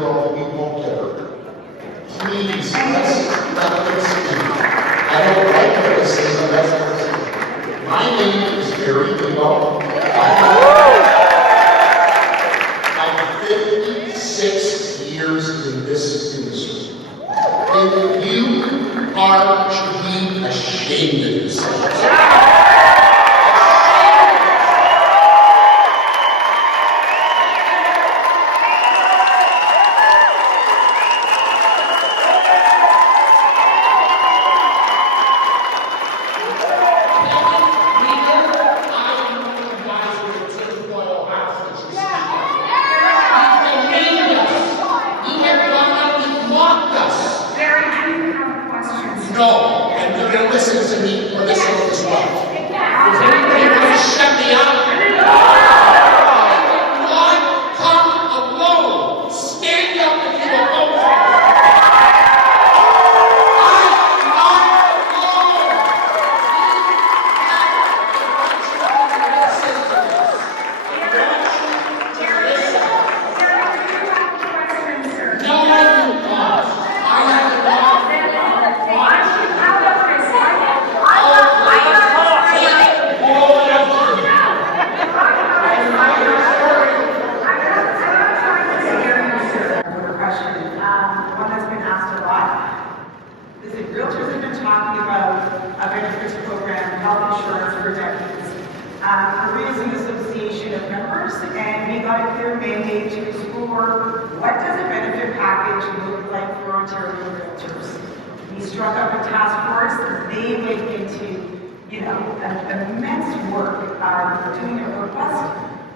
year-old, we won't get her. Please, let's not listen. I don't like what this is, and that's what this is. My name is Gary Lebo. I'm 56 years in this industry. And you should be ashamed of yourselves. No, and you're going to listen to me or this one as well. You're going to shut me out. God, come alone. Stand up if you oppose me. I'm not alone. No, I do not. I have to talk. Realtors have been talking about a benefits program, health insurance for decades. Korea is an association of members, and we got a clear mandate to explore what does a benefit package look like for Ontario realtors. We struck up a task force. They went into, an immense work doing a robust,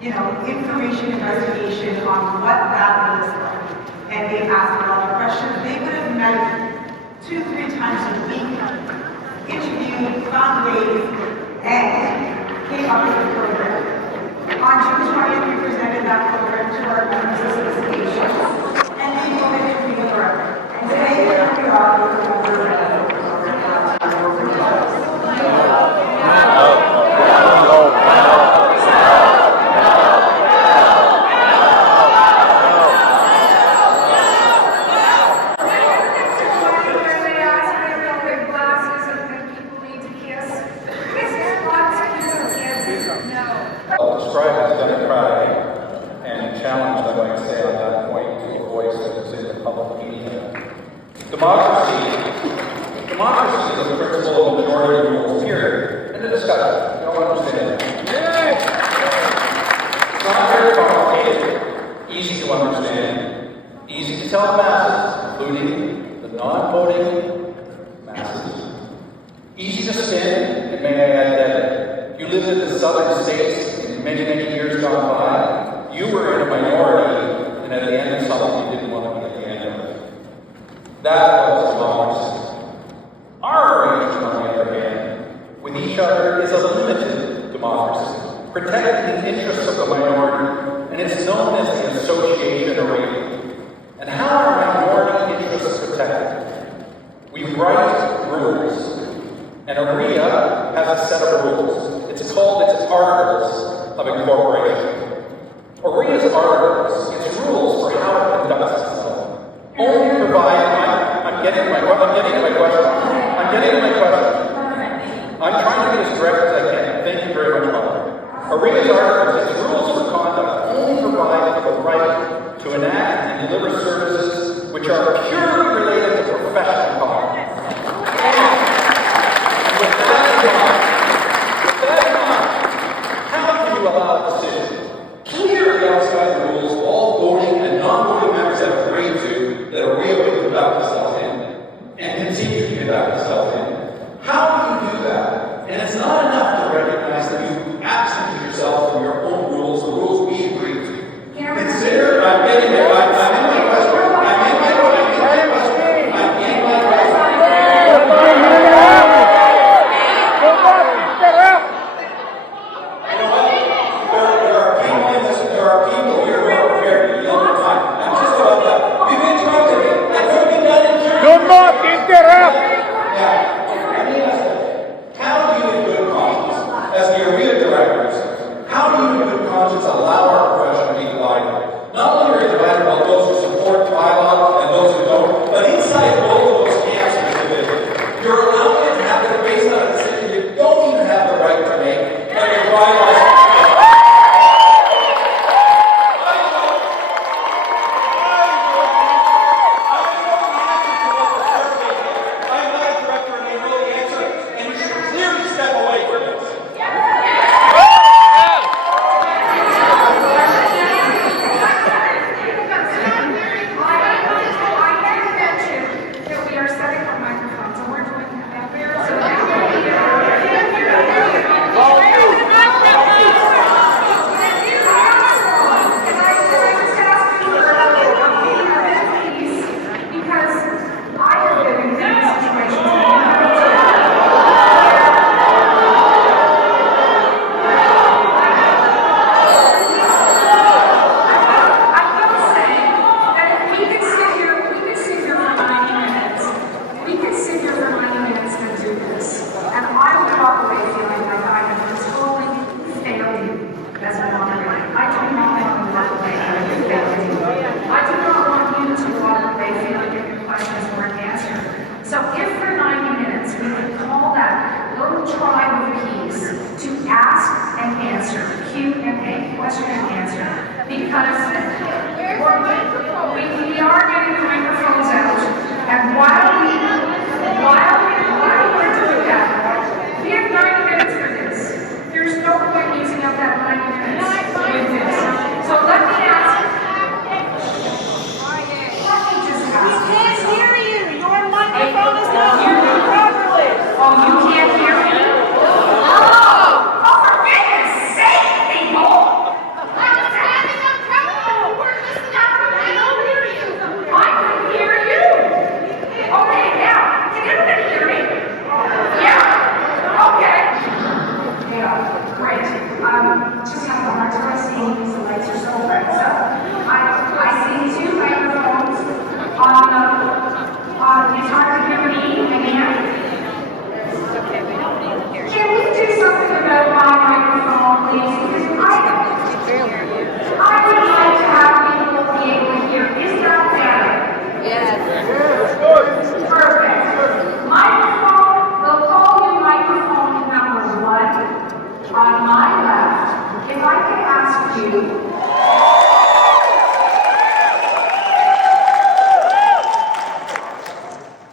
information investigation on what that looks like. And they asked a lot of questions. They would have met 2-3 times a week, interviewed, found ways, and came up with a program. On June 20th, we presented that program to our members association, and they voted to be a record. And today, here we are with another Described as democratic and challenged, I might say, on that point to a voice that was in the public media. Democracy is the principle of majority rules, period. And the discussion. You don't understand. It's not very complicated, easy to understand, easy to tell the masses, including the non-voting masses. Easy to spin, and may I add that if you lived in the southern states many years gone by, you were in a minority, and at the end of something you didn't want to be at the end of it. That was democracy. Our arrangement, on the other hand, with each other is a limited democracy, protecting the interests of the minority, and it's known as the association arrangement. And how are minority interests protected? We write rules, and OREA has a set of rules. It's called its Articles of Incorporation. OREA's articles, its rules for how it conducts itself, only provide, I'm getting to my question. I'm trying to be as direct as I can. Thank you very much, Mother. OREA's articles, its rules for conduct, only provide for the right to enact and deliver services which are purely related to professional conduct. With that in mind, how can you allow a decision clearly outside the rules all voting and non-voting members have agreed to that OREA will conduct itself in and continue to conduct itself in? How do you do that? And it's not enough to recognize that you absent yourself from your own rules, the rules we agreed to. Consider, I'm in my question. Q&A, question and answer, because we are getting the microphones out, and while we're doing that, we have 90 minutes for this. There's no point using up that 90 minutes with this. So let me ask. Let me just ask. We can't hear you. Your microphone is not working properly. Oh, you can't hear me? Oh, for goodness sake, people! I'm having a trouble. We're listening out for me. I don't hear you. I can hear you. Okay, now, can everybody hear me? Yeah? Okay. Yeah, great. Just have a hard time seeing because the lights are so bright. So, I see two microphones it's hard to hear me again. Can we do something about my microphone, please? Because I would like to have people be able to hear. Is that better? Yes. Perfect. Microphone, we'll call you microphone number 1 on my left. If I could ask you.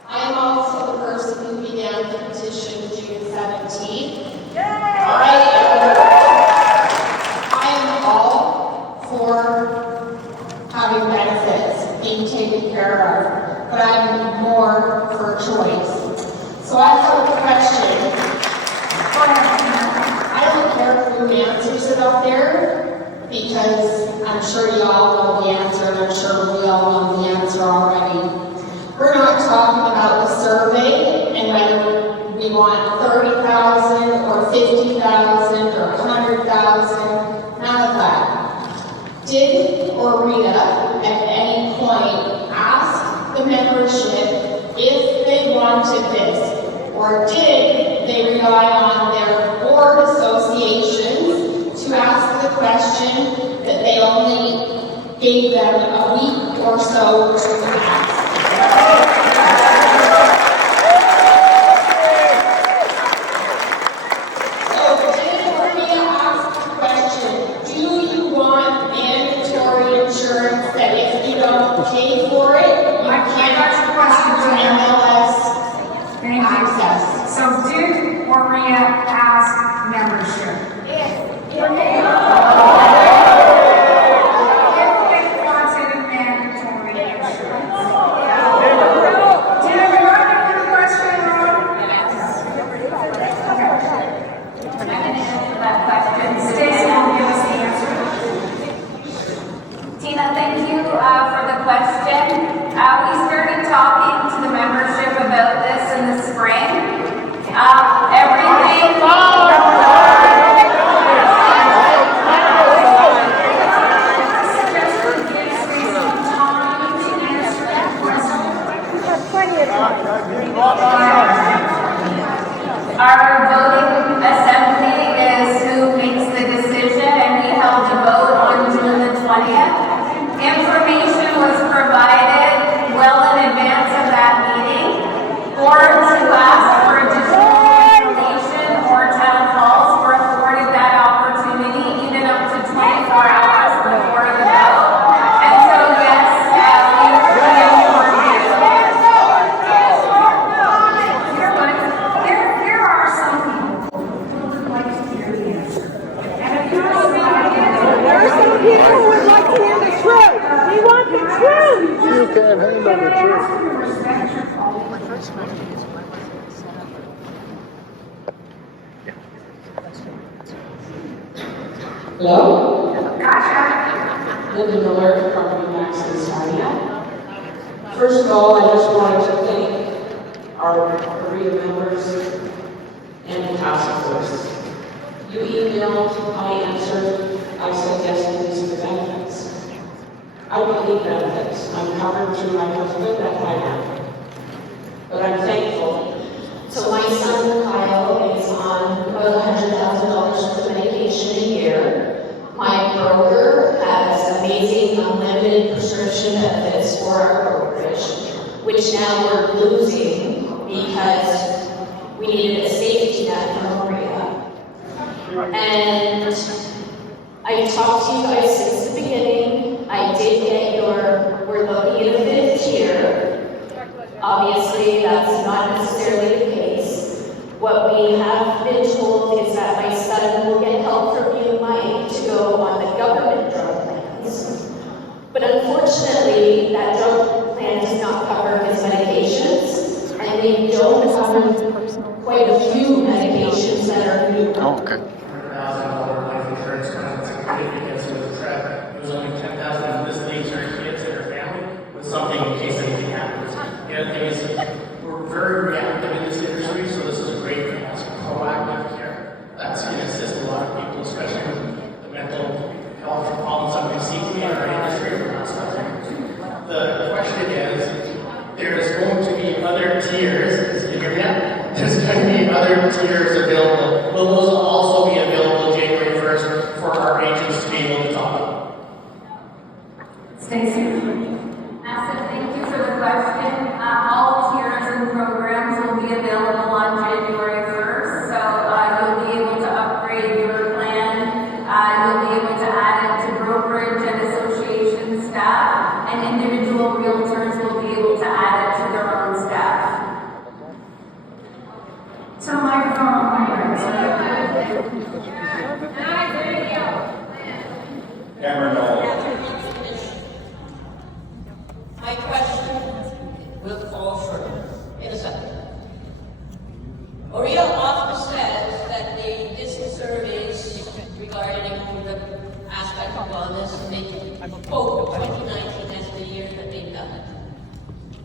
I'm also the person who began the petition June 17th. I am all for having benefits, being taken care of, but I'm more for choice. So I have a question. I don't care who answers it up there, because I'm sure you all know the answer, and I'm sure we all know the answer already. We're not talking about the survey and whether we want 30,000 or 50,000 or 100,000, none of that. Did Orita at any point ask the membership if they wanted this, or did they rely on their board associations to ask the question that they only gave them a week or so to ask? So did Maria ask the question, do you want mandatory insurance that if you don't pay for it, you can't have MLS access? So did Maria ask membership? If they wanted a mandatory insurance. Did everyone get the question wrong? Okay. I can answer that question. Stacy will give us the answer. Tina, thank you for the question. We started talking to the membership about this in the spring. Our voting assembly is who makes the decision, and we held a vote on June the 20th. Information was provided well in advance of that meeting. Boards who asked for additional information or town halls were afforded that opportunity even up to 24 hours before the vote. And so, yes, we informed you. There are some people who would like to hear the answer. And if you're There are some people who would like to hear the truth. We want the truth. You can't handle Can I the ask truth. you to respect your colleagues? Hello? Gotcha. Linda Miller, Property Max in Sarnia. First of all, I just wanted to thank our Korea members and the task force. You emailed, I answered, I said yes to these benefits. I don't need benefits. I'm covered through my husband, that I am. But I'm thankful. So my son Kyle is on about $100,000 worth of medication a year. My broker has amazing unlimited prescription benefits for our brokerage, which now we're losing because we needed a safety net for Maria. And I talked to you guys since the beginning. I did get we're looking at a fifth tier. Obviously, that's not necessarily the case. What we have been told is that my son will get help from you, Mike, to go on the government drug plans. But unfortunately, that drug plan does not cover his medications, and they don't cover quite a few medications that are new. Oh, okay. $100,000 life insurance plan. It's great because it was only $10,000 in this league for kids and their family with something in case anything happens. The other thing is we're very reactive in this industry, so this is a great thing. It's proactive care. That's going to assist a lot of people, especially with the mental health problems that we see in our industry or not stuff. The question is, there's going to be other tiers. Did you hear me now? There's going to be other tiers available. Will those also be available January 1st for our agents to be able to talk about? Stacey. Massive thank you for the question. All tiers and programs will be available on January 1st, so you'll be able to upgrade your plan. You'll be able to add it to brokerage and association staff, and individual realtors will be able to add it to their own staff. So microphone on my Cameron Knoll. My question will fall short in a second. Oriel often says that they did some surveys regarding the aspect of wellness, and they quote 2019 as the year that they've done it.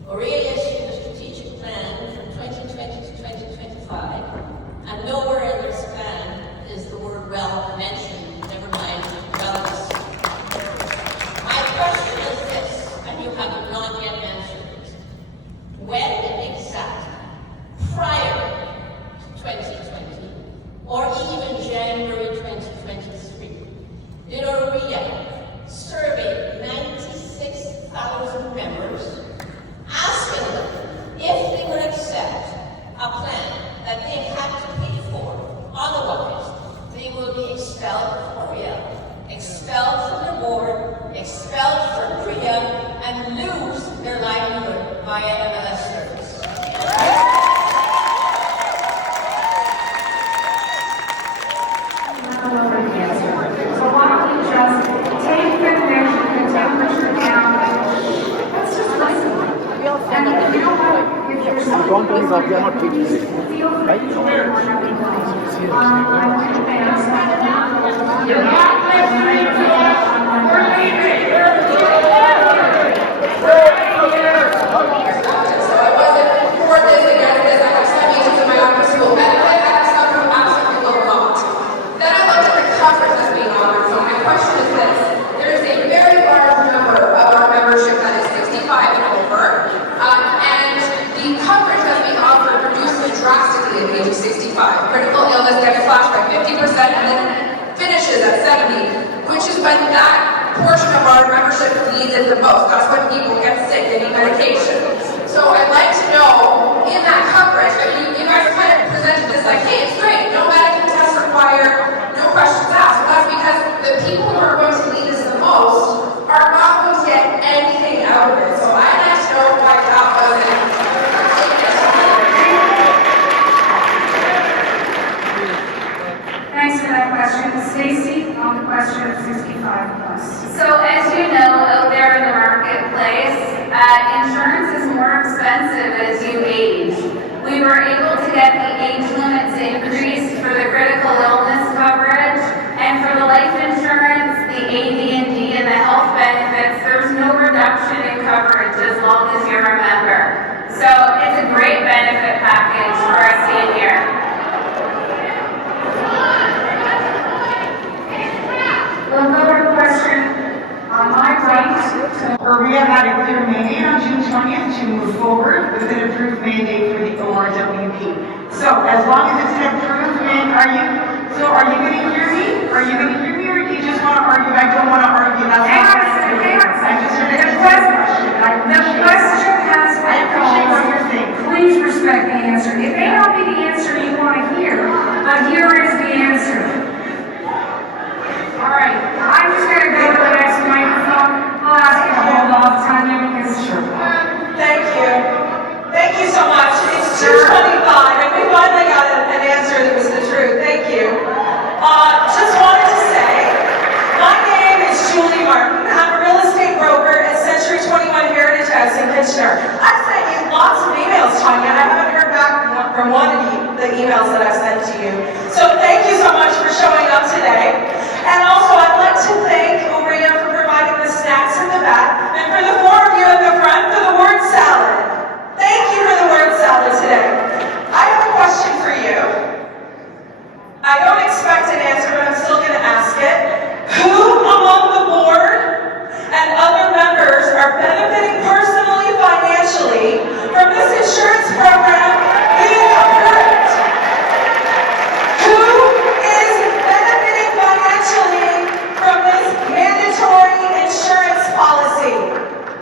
Oriel issued a strategic plan from 2020 to 2025, and nowhere in this plan is the word well mentioned, never mind wellness. My question is this, and you have not yet answered it. When exactly, prior to 2020, or even January 2023, did OREA survey 96,000 members, asking them if they would accept a plan that they had to pay for, otherwise they will be expelled from OREA, expelled from their board, expelled from PREA, and lose their livelihood via MLS service. So why don't you just take the temperature down? Let's just listen. And if you don't have, if you're Don't believe that we are not teaching it. feel free to share more I want to thank you're not listening to us. We're leaving. So I wasn't for this against this. I have some agents in my office who will benefit. I have some who absolutely will not. Then I looked at the coverage that's being offered. So my question is this. There is a very large number of our membership that is 65 and over. And the coverage that's being offered reduces drastically at the age of 65. Critical illness gets slashed by 50% and then finishes at 70, which is when that portion of our membership needs it the most. That's when people get sick, they need medication. So I'd like to know, in that coverage, you guys kind of presented this like, hey, it's great, no medical tests required, no questions asked. Well, that's because the people who are going to need this the most are not going to get anything out of it. So I'd like to know why that wasn't. Thanks for that question. Stacey, on the question of 65 plus. So as you know, out there in the marketplace, insurance is more expensive as you age. We were able to get the age limits increased for the critical illness coverage, and for the life insurance, the AD&D, and the health benefits, there's no reduction in coverage as long as you're a member. So it's a great benefit package for a senior. Another question on my right. OREA had a clear mandate on June 20th to move forward with an approved mandate for the ORWP. So as long as it's an approved mandate, are you going to hear me? Are you going to hear me, or do you just want to argue? I don't want to argue. That's Hang on a second. I just heard The question has I appreciate what you're saying. Please respect the answer. It may not be the answer you want to hear, but here is the answer. I All right, I'm just gonna go to the next microphone. I'll ask you to hold off, Tanya, because sure. Thank you. Thank you so much. It's 2:25, and we finally got an answer that was the truth. Thank you. Just wanted to say, my name is Julie Martin. I'm a real estate broker at Century 21 Heritage House in Kitchener. I've sent you lots of emails, Tanya, and I haven't heard back from one of the emails that I've sent to you. So thank you so much for showing up today. And also, I'd like to thank Oria for providing the snacks in the back, and for the four of you in the front for the word salad. Thank you for the word salad today. I have a question for you. I don't expect an answer, but I'm still going to ask it. Who among the board and other members are benefiting personally, financially, from this insurance program being approved? Who is benefiting financially from this mandatory insurance policy?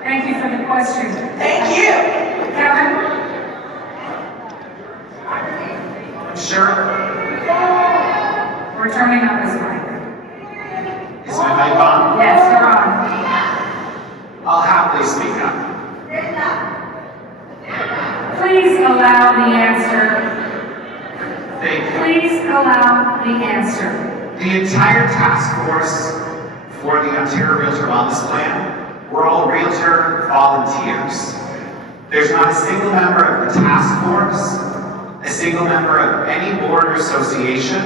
Thank you for the question. Thank you. Kevin? Sure. We're turning on this mic. Is my mic on? Yes, you're on. I'll happily speak up. Please allow the answer. Thank you. Please allow the answer. The entire task force for the Ontario Realtor Wellness Plan, we're all Realtor volunteers. There's not a single member of the task force, a single member of any board or association,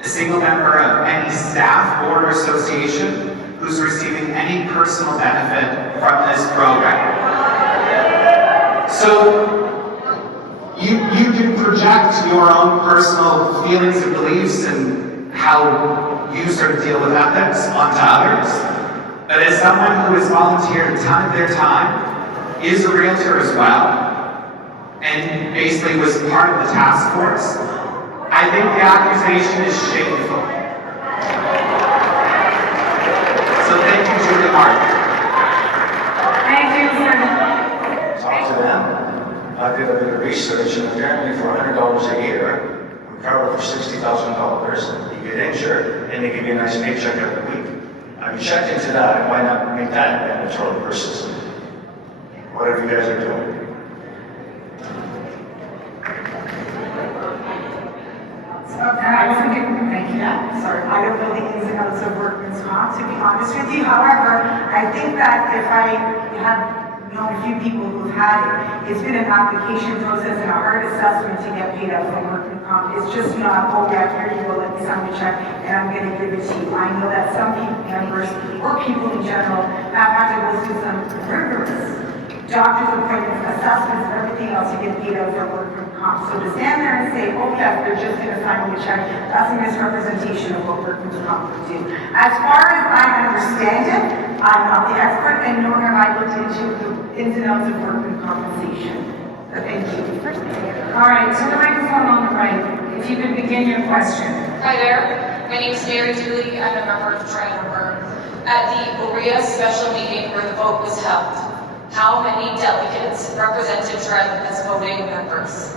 a single member of any staff board or association who's receiving any personal benefit from this program. So you can project your own personal feelings and beliefs and how you sort of deal with ethics onto others. But as someone who has volunteered a ton of their time, is a realtor as well, and basically was part of the task force, I think the accusation is shameful. So thank you, Julie Martin. Thank you for Talk to them. I did a bit of research, and apparently for $100 a year, we cover for $60,000. You get insured, and they give you a nice paycheck every week. I mean, check into that. Why not make that mandatory versus whatever you guys are doing? Thank you. Sorry, I don't know the ins and outs of workman's comp, to be honest with you. However, I think that if I have known a few people who've had it, it's been an application process and a hard assessment to get paid out from workman's comp. It's just not, oh yeah, here you go, let me sign a check and I'm going to give it to you. I know that some people, members or people in general have had to go through some rigorous doctor's appointments, assessments, and everything else to get paid out for workman's comp. So to stand there and say, oh yes, they're just going to sign me a check, that's a misrepresentation of what workman's comp would do. As far as I understand it, I'm not the expert, and nor have I looked into the ins and outs of workman's compensation. So thank you. All right, to the microphone on the right, if you could begin your question. Hi there, my name is Mary Dooley. I'm a member of Triangle. At the OREA special meeting where the vote was held, how many delegates represented TREB as voting members?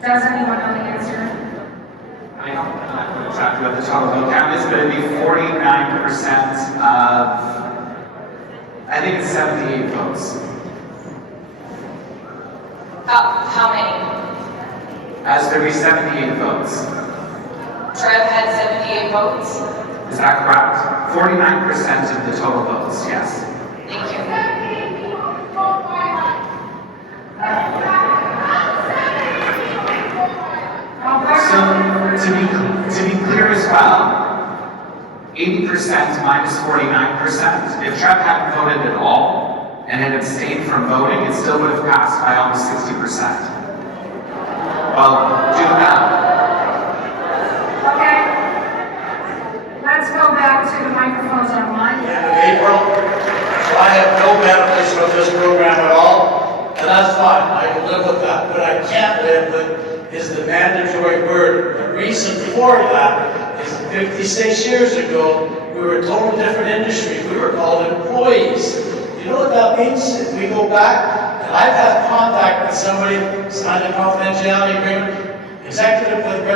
Does anyone know the answer? I don't know exactly what the total vote count is, but it'd be 49% of, I think it's 78 votes. How many? As there'd be 78 votes. TREB had 78 votes. Is that correct? 49% of the total votes, yes. Thank you. So, to be clear as well, 80% minus 49%, if TREB hadn't voted at all and had abstained from voting, it still would have passed by almost 60%. Well, do that. Okay. Let's go back to the microphones online. April, so I have no benefits from this program at all, and that's fine, I can live with that. What I can't live with is the mandatory burden. The reason for that is 56 years ago, we were a totally different industry. We were called employees. You know what that means? If we go back, and I've had contact with somebody, signed a confidentiality agreement, executive with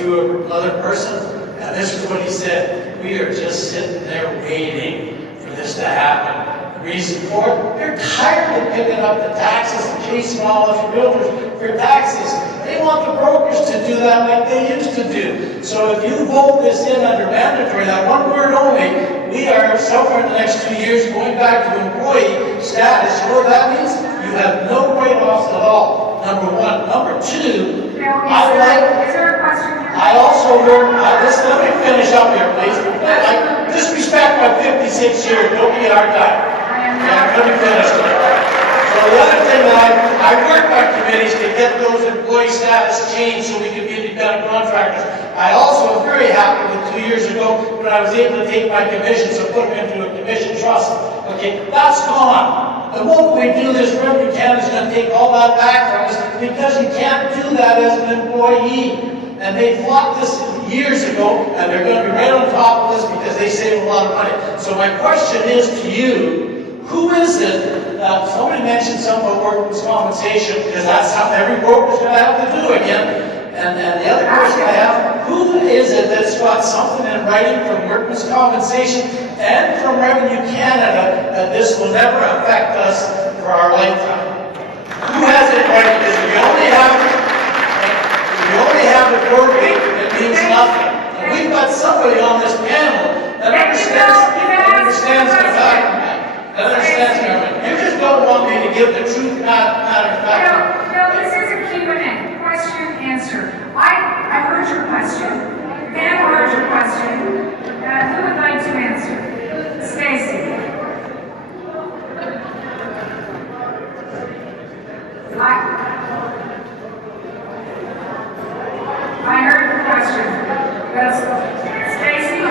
to another person, and this is what he said: "We are just sitting there waiting for this to happen." The reason for it, they're tired of picking up the taxes and chasing all of your realtors for taxes. They want the brokers to do that like they used to do. So if you vote this in under mandatory, that one word only, we are somewhere in the next 2 years going back to employee status. You know what that means? You have no write-offs at all, number one. Number two, I also heard, let me finish up here, please. I disrespect my 56 years, don't give me a hard time. Yeah, let me finish. So the other thing that I worked on committees to get those employee status changed so we could be independent contractors. I also am very happy with 2 years ago when I was able to take my commissions and put them into a commission trust. Okay, that's gone. The moment we do this, Revenue Canada is going to take all that back from us because you can't do that as an employee. And they fought this years ago, and they're going to be right on top of this because they save a lot of money. So my question is to you, who is it, somebody mentioned something about workers' compensation, because that's something every broker's going to have to do again. And the other question I have, who is it that's got something in writing from workers' compensation and from Revenue Canada that this will never affect us for our lifetime? Who has it in writing? Because if you only have it verbally, it means nothing. And we've got somebody on this panel that understands the fact. You just don't want me to give the truth, matter of fact. No, this is a Q&A, question, answer. I heard your question. Pam heard your question. Who would like to answer? Stacy. I heard your question. Stacy,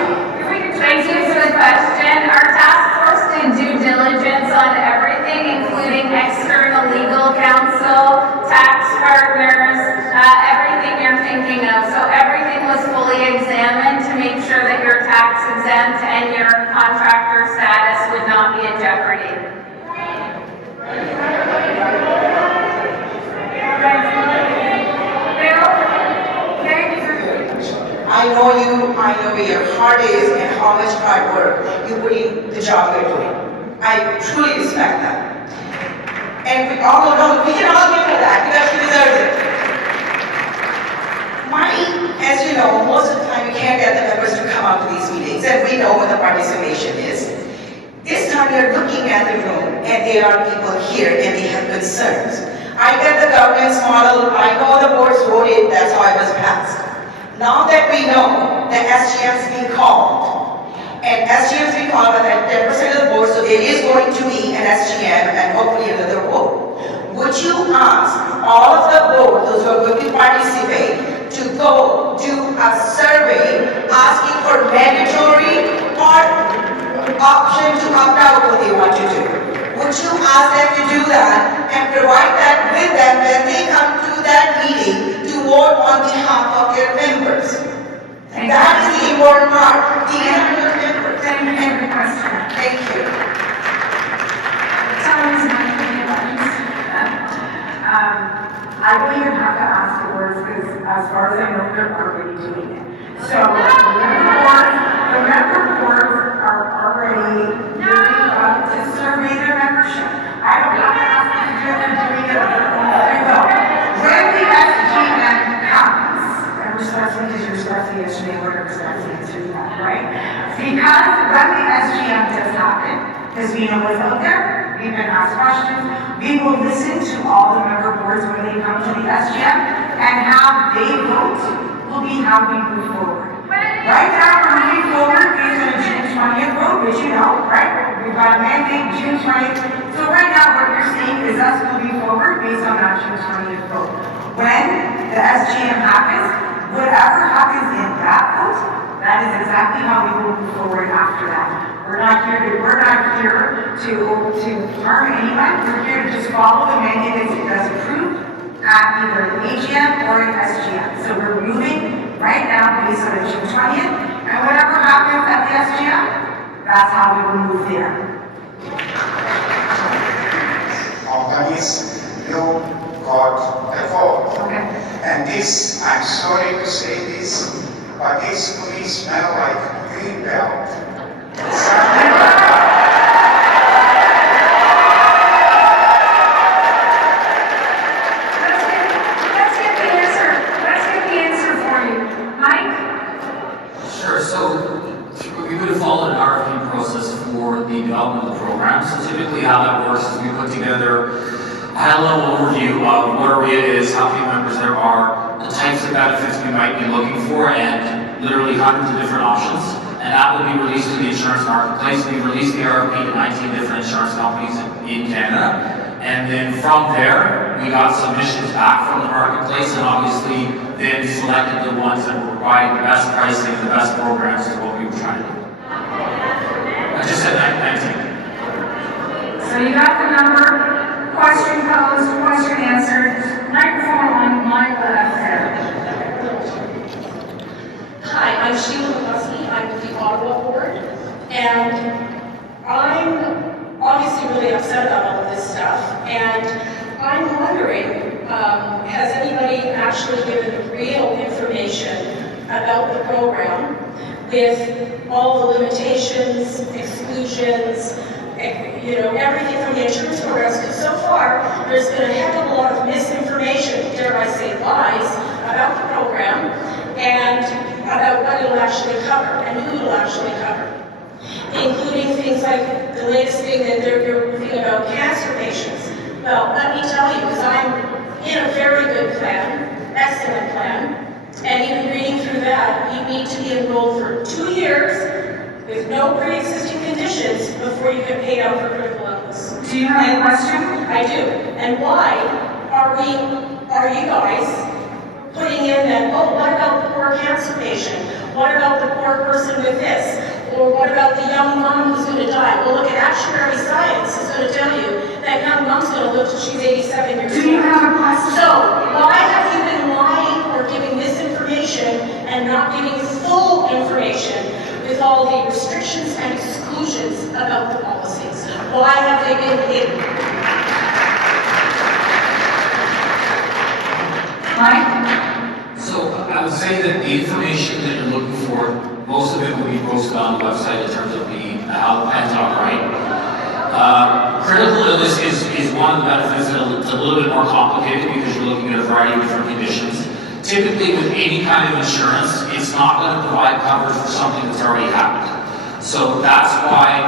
thank you for the question. Our task force did due diligence on everything, including external legal counsel, tax partners, everything you're thinking of. So everything was fully examined to make sure that you're tax exempt and your contractor status would not be in jeopardy. I know you, I know where your heart is and how much hard work you put in the job you're doing. I truly respect that. And we all know, we can all give her that because she deserves it. As you know, most of the time we can't get the members to come out to these meetings, and we know what the participation is. This time you're looking at the room, and there are people here, and they have concerns. I get the governance model, I know the boards voted, that's how it was passed. Now that we know that SGM is being called, and SGM is being called by 10% of the board, so there is going to be an SGM and hopefully another vote. Would you ask all of the board, those who are going to participate, to go do a survey asking for mandatory or option to opt out what they want to do? Would you ask them to do that and provide that with them when they come to that meeting to vote on behalf of their members? That is the important part. These are your members. Thank you for the question. Thank you. I don't even have to ask the boards because as far as I know, they're already doing it. So the member boards are already doing to survey their membership. I don't have to ask them to do it, they're doing it on their own. When the SGM comes, and respectfully, because you respect the yesterday, we're going to respectfully answer that, right? Because when the SGM does happen, because we know what's out there, we've been asked questions, we will listen to all the member boards when they come to the SGM, and how they vote will be how we move forward. Right now, we're moving forward based on a June 20th vote, which you know, right? We've got a mandate June 20th. So right now, what you're seeing is us moving forward based on that June 20th vote. When the SGM happens, whatever happens in that vote, that is exactly how we will move forward after that. We're not here to harm anyone. We're here to just follow the mandate that's approved at either an AGM or an SGM. So we're moving right now based on June 20th, and whatever happens at the SGM, that's how we will move there. Ao país, eu got a fault. Okay. And this, I'm sorry to say this, but this to me smell like green belt. Let's get the answer. Let's get the answer for you. Mike? Sure, so we would have followed an RFP process for the development of the program. So typically how that works is we put together a high-level overview of what AREA is, how many members there are, the types of benefits we might be looking for, and literally hundreds of different options. And that will be released to the insurance marketplace. We released the RFP to 19 different insurance companies in Canada. And then from there, we got submissions back from the marketplace and obviously then selected the ones that were providing the best pricing and the best programs is what we were trying to do. I just said 19. So you got the number, question posed, question answered, microphone on my left there. Hi, I'm Sheila McCluskey. I'm with the Ottawa Board, and I'm obviously really upset about all of this stuff, and I'm wondering, has anybody actually given real information about the program with all the limitations, exclusions, everything from the insurance programs? Because so far, there's been a heck of a lot of misinformation, dare I say lies, about the program, and about what it'll actually cover and who it'll actually cover, including things like the latest thing that you're thinking about cancer patients. Well, let me tell you, because I'm in a very good plan, excellent plan, and even reading through that, you need to be enrolled for 2 years with no pre-existing conditions before you get paid out for critical illness. Do you have a question? I do. And why are you guys putting in that, oh, what about the poor cancer patient? What about the poor person with this? Or what about the young mom who's going to die? Well, look at actuary science is going to tell you that young mom's going to live till she's 87 years old. Do you have a question? So, why have you been lying or giving misinformation and not giving full information with all the restrictions and exclusions about the policies? Why have they been hidden? Mike? So I would say that the information that you're looking for, most of it will be posted on the website in terms of how the plans operate. Critical illness is one of the benefits that's a little bit more complicated because you're looking at a variety of different conditions. Typically with any kind of insurance, it's not going to provide coverage for something that's already happened. So that's why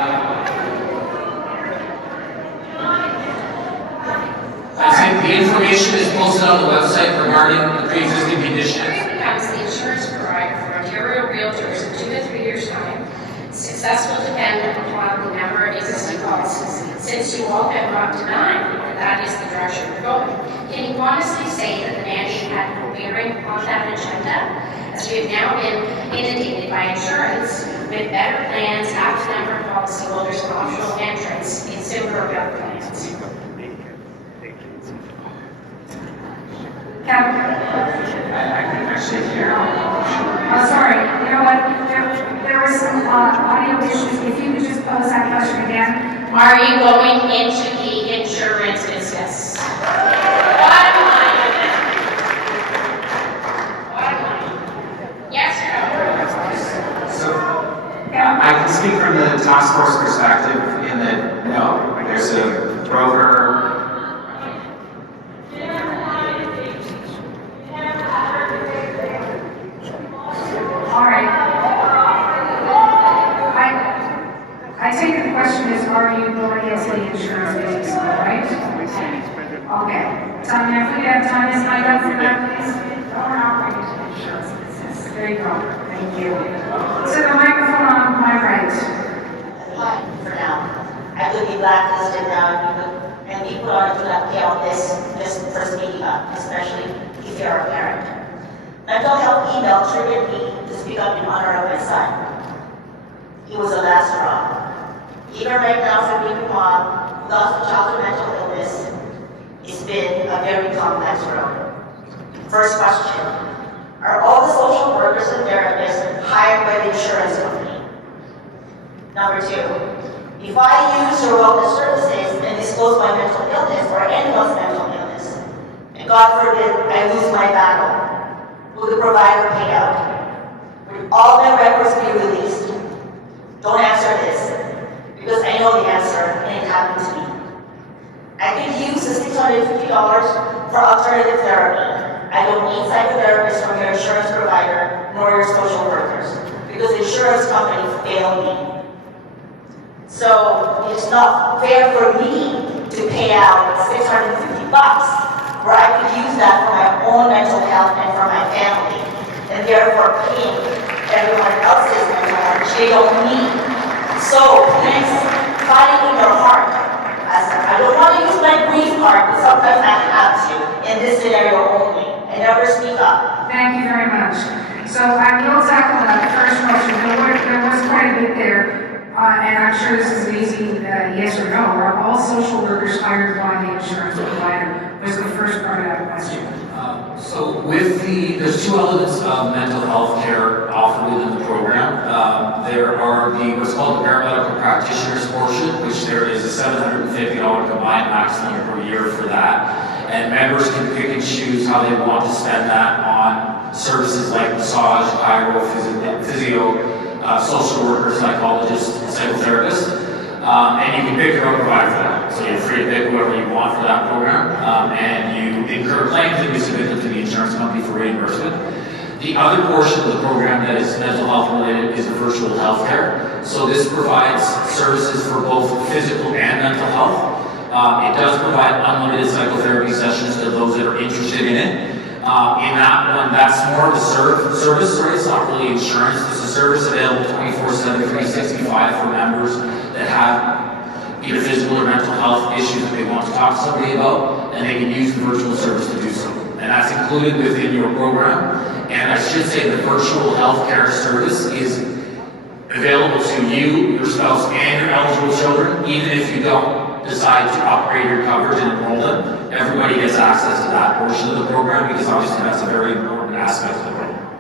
I think the information is posted on the website regarding the pre-existing conditions. Becomes the insurance provider for Ontario Realtors in 2 to 3 years' time. Success will depend upon the number of existing policies. Since you all have not denied that that is the direction you're going, can you honestly say that the mandate had no bearing on that agenda? As we have now been inundated by insurance with better plans, half the number of policyholders and optional entrants in similar better plans. Kevin? I can actually hear. Oh, sorry. You know what? There were some audio issues. If you could just pose that question again. Are you going into the insurance business? Bottom line. Bottom line. Yes or no? So, I can speak from the task force perspective in that, no, there's a broker. All right. I take the question is, are you going into the insurance business, right? Okay. Tanya, if we have time, is my up for that, please? No, we're not going into the insurance business. There you go. Thank you. So the microphone on my right. For now. I could be blacklisted now and be put on to not pay out this first media, especially if you're a parent. Mental health email triggered me to speak up in honor of my son. He was the last straw. Even right now, for being a mom who lost a child with mental illness, it's been a very complex road. First question, are all the social workers and therapists hired by the insurance company? Number 2, if I use your wellness services and disclose my mental illness or anyone's mental illness, and God forbid I lose my battle, will the provider pay out? Will all my records be released? Don't answer this, because I know the answer and it happened to me. I could use the $650 for alternative therapy. I don't need psychotherapists from your insurance provider nor your social workers, because the insurance company failed me. So it's not fair for me to pay out $650 where I could use that for my own mental health and for my family, and therefore paying everyone else's mental health, which they don't need. So please, find it in your heart. I don't want to use my brief card, but sometimes I have to, in this scenario only. I never speak up. Thank you very much. So I will tackle that first question. There was quite a bit there, and I'm sure this is an easy yes or no. Are all social workers hired by the insurance provider? Was the first part of that question. So with there's two elements of mental health care offered within the program. There are what's called the paramedical practitioners portion, which there is a $750 combined maximum per year for that. And members can pick and choose how they want to spend that on services like massage, chiro, physio, social worker, psychologist, psychotherapist. And you can pick your own provider for that. So you're free to pick whoever you want for that program. And you incur claims and you submit them to the insurance company for reimbursement. The other portion of the program that is mental health related is the virtual health care. So this provides services for both physical and mental health. It does provide unlimited psychotherapy sessions to those that are interested in it. In that one, that's more of a service, right? It's not really insurance. It's a service available 24/7, 365 for members that have either physical or mental health issues that they want to talk to somebody about, and they can use the virtual service to do so. And that's included within your program. And I should say the virtual healthcare service is available to you, your spouse, and your eligible children, even if you don't decide to upgrade your coverage and enroll them. Everybody gets access to that portion of the program because obviously that's a very important aspect of the program.